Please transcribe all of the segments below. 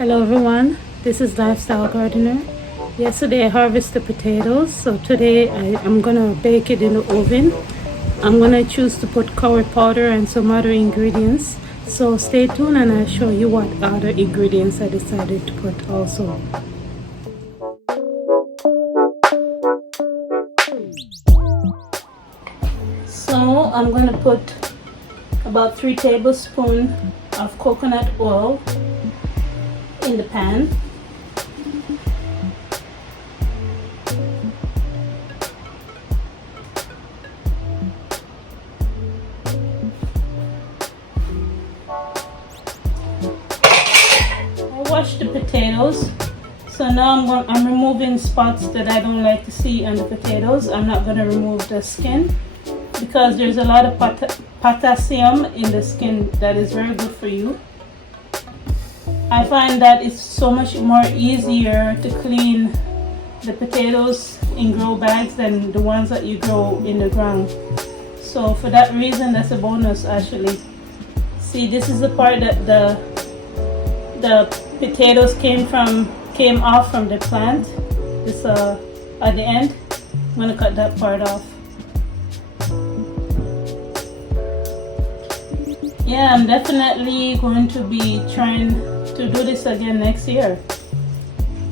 Hello everyone, this is Lifestyle Gardener. Yesterday I harvested potatoes, so today I'm gonna bake it in the oven. I'm gonna choose to put curry powder and some other ingredients. So stay tuned and I'll show you what other ingredients I decided to put also. So I'm gonna put about 3 tablespoons of coconut oil in the pan. I washed the potatoes, so now I'm removing spots that I don't like to see on the potatoes. I'm not going to remove the skin because there's a lot of potassium in the skin that is very good for you. I find that it's so much more easier to clean the potatoes in grow bags than the ones that you grow in the ground. So for that reason, that's a bonus actually. See, this is the part that the potatoes came off from the plant. This at the end. I'm gonna cut that part off. Yeah, I'm definitely going to be trying to do this again next year.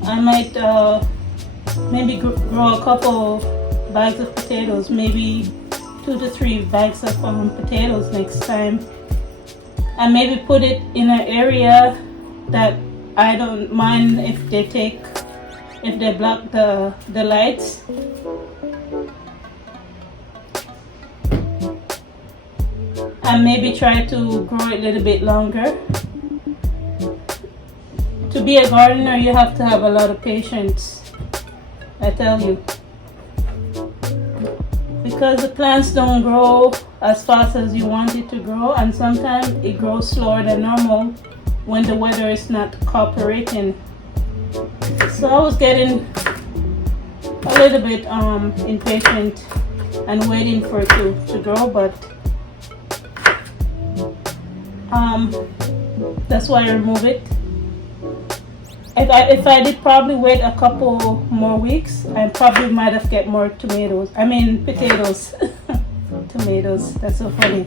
I might maybe grow a couple bags of potatoes, maybe 2 to 3 bags of potatoes next time, and maybe put it in an area that I don't mind if they block the lights. And maybe try to grow it a little bit longer. To be a gardener, you have to have a lot of patience, I tell you. Because the plants don't grow as fast as you want it to grow, and sometimes it grows slower than normal when the weather is not cooperating. So I was getting a little bit impatient and waiting for it to grow, but that's why I remove it. If I did probably wait a couple more weeks, I probably might have get more potatoes. Tomatoes, that's so funny.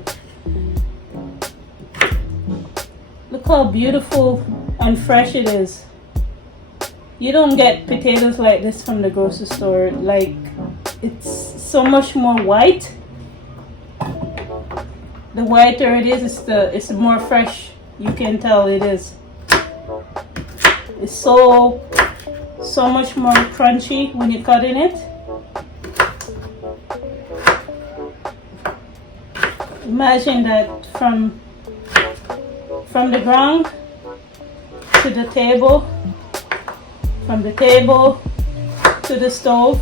Look how beautiful and fresh it is. You don't get potatoes like this from the grocery store. Like, it's so much more white. The whiter it is, it's more fresh. You can tell it is. It's so much more crunchy when you cut in it. Imagine that from the ground to the table, from the table to the stove,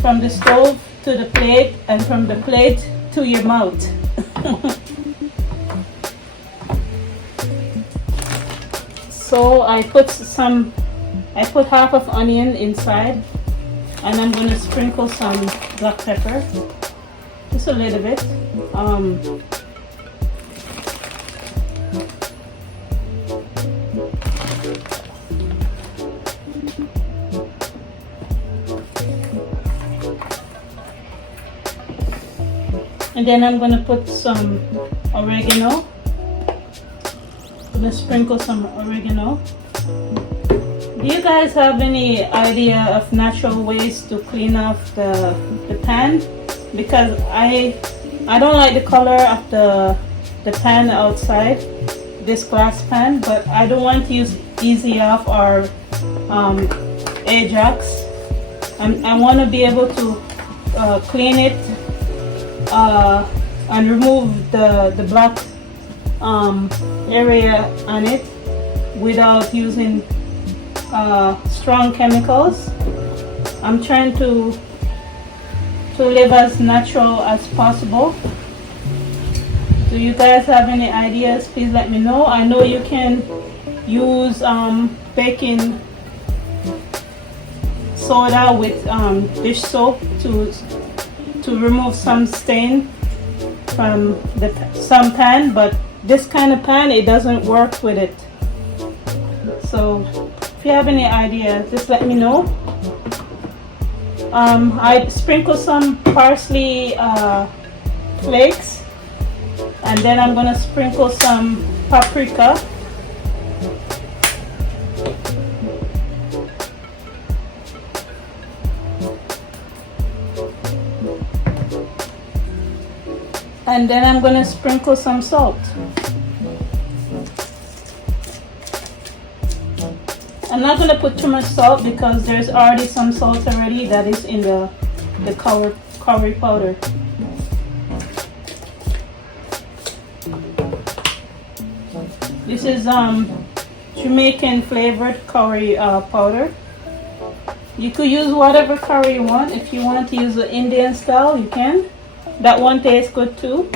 from the stove to the plate, and from the plate to your mouth. So I put half of onion inside, and I'm going to sprinkle some black pepper, just a little bit. And then I'm going to put some oregano. I'm going to sprinkle some oregano. Do you guys have any idea of natural ways to clean off the pan? Because I don't like the color of the pan outside, this glass pan, but I don't want to use Easy Off or Ajax. I want to be able to clean it and remove the black area on it without using strong chemicals. I'm trying to live as natural as possible. Do you guys have any ideas? Please let me know. I know you can use baking soda with dish soap to remove some stain from some pan, but this kind of pan, it doesn't work with it. So if you have any ideas, just let me know. I sprinkle some parsley flakes, and then I'm gonna sprinkle some paprika. And then I'm gonna sprinkle some salt. I'm not gonna put too much salt because there's already some salt already that is in the curry powder. This is Jamaican flavored curry powder. You could use whatever curry you want. If you want to use the Indian style, you can. That one tastes good too.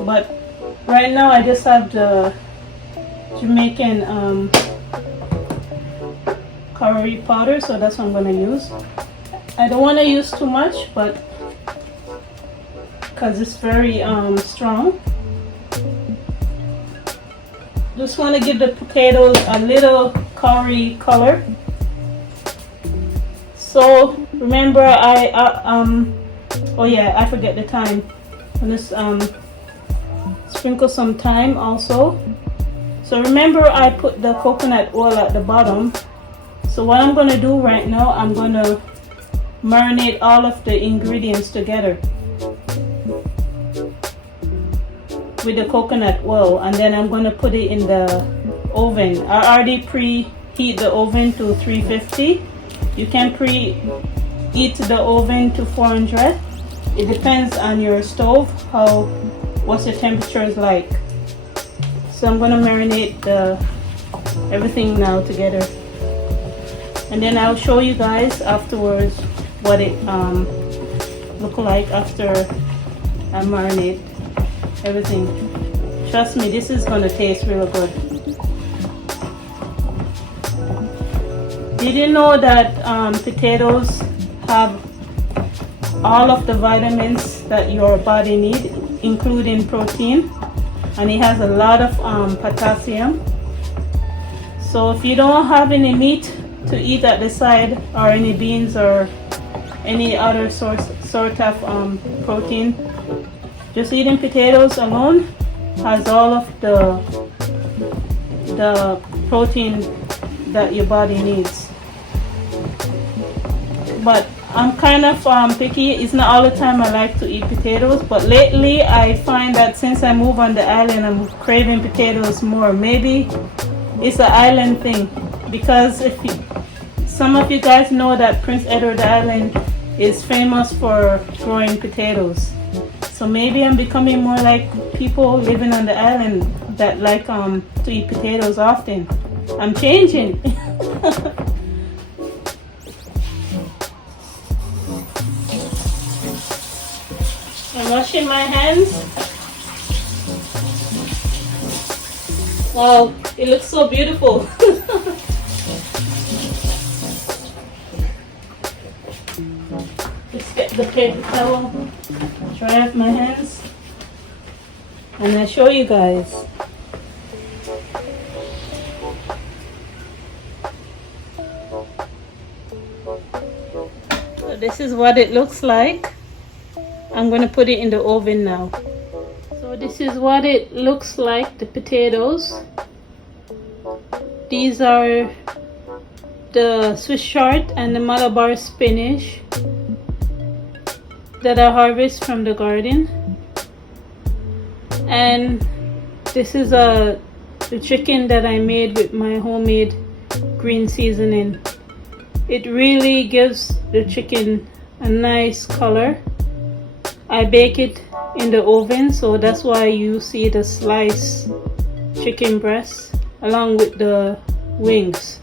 But right now I just have the Jamaican curry powder, so that's what I'm gonna use. I don't want to use too much, but because it's very strong. Just want to give the potatoes a little curry color. So remember, oh yeah, I forget the thyme. I'm just sprinkle some thyme also. So remember, I put the coconut oil at the bottom. So what I'm gonna do right now, I'm gonna marinate all of the ingredients together with the coconut oil, and then I'm gonna put it in the oven. I already preheat the oven to 350. You can preheat the oven to 400. It depends on your stove, what your temperature is like. So I'm gonna marinate everything now together, and then I'll show you guys afterwards what it look like after I marinate everything. Trust me, this is gonna taste real good. Did you know that potatoes have all of the vitamins that your body needs, including protein, and it has a lot of potassium. So if you don't have any meat to eat at the side, or any beans or any other sort of protein, just eating potatoes alone has all of the protein that your body needs. But I'm kind of picky. It's not all the time I like to eat potatoes, but lately I find that since I moved on the island, I'm craving potatoes more. Maybe it's an island thing, because some of you guys know that Prince Edward Island is famous for growing potatoes. So maybe I'm becoming more like people living on the island that like to eat potatoes often. I'm changing. I'm washing my hands. Wow, it looks so beautiful. Just get the paper towel, dry off my hands, and I'll show you guys. So this is what it looks like. I'm going to put it in the oven now. So this is what it looks like, the potatoes. These are the Swiss chard and the Malabar spinach that I harvest from the garden. And this is the chicken that I made with my homemade green seasoning. It really gives the chicken a nice color. I bake it in the oven, so that's why you see the sliced chicken breast along with the wings.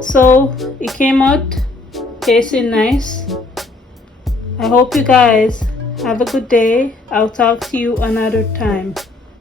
So it came out tasting nice. I hope you guys have a good day. I'll talk to you another time.